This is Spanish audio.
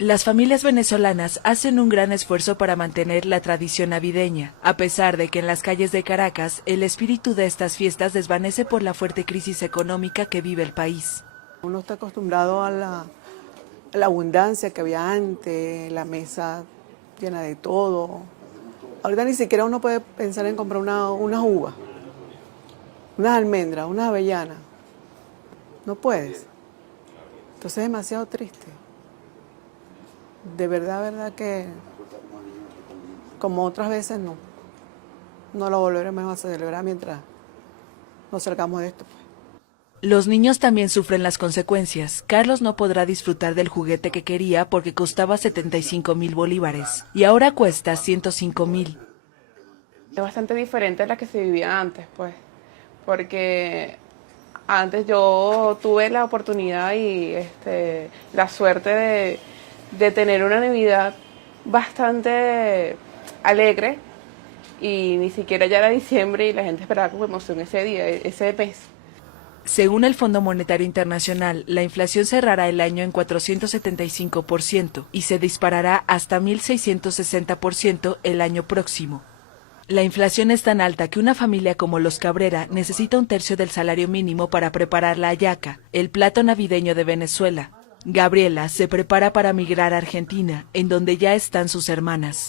Las familias venezolanas hacen un gran esfuerzo para mantener la tradición navideña, a pesar de que en las calles de Caracas el espíritu de estas fiestas desvanece por la fuerte crisis económica que vive el país. Uno está acostumbrado a la abundancia que había antes, la mesa llena de todo. Ahorita ni siquiera uno puede pensar en comprar unas uvas, unas almendras, unas avellanas. No puedes. Entonces es demasiado triste. De verdad que como otras veces no lo volveremos a celebrar mientras nos salgamos de esto, pues. Los niños también sufren las consecuencias. Carlos no podrá disfrutar del juguete que quería porque costaba 75.000 bolívares y ahora cuesta 105.000. Es bastante diferente a la que se vivía antes, pues, porque antes yo tuve la oportunidad y la suerte de tener una Navidad bastante alegre y ni siquiera ya era diciembre y la gente esperaba con emoción ese día, ese mes. Según el Fondo Monetario Internacional, la inflación cerrará el año en 475% y se disparará hasta 1.660% el año próximo. La inflación es tan alta que una familia como los Cabrera necesita 1/3 del salario mínimo para preparar la hallaca, el plato navideño de Venezuela. Gabriela se prepara para migrar a Argentina, en donde ya están sus hermanas.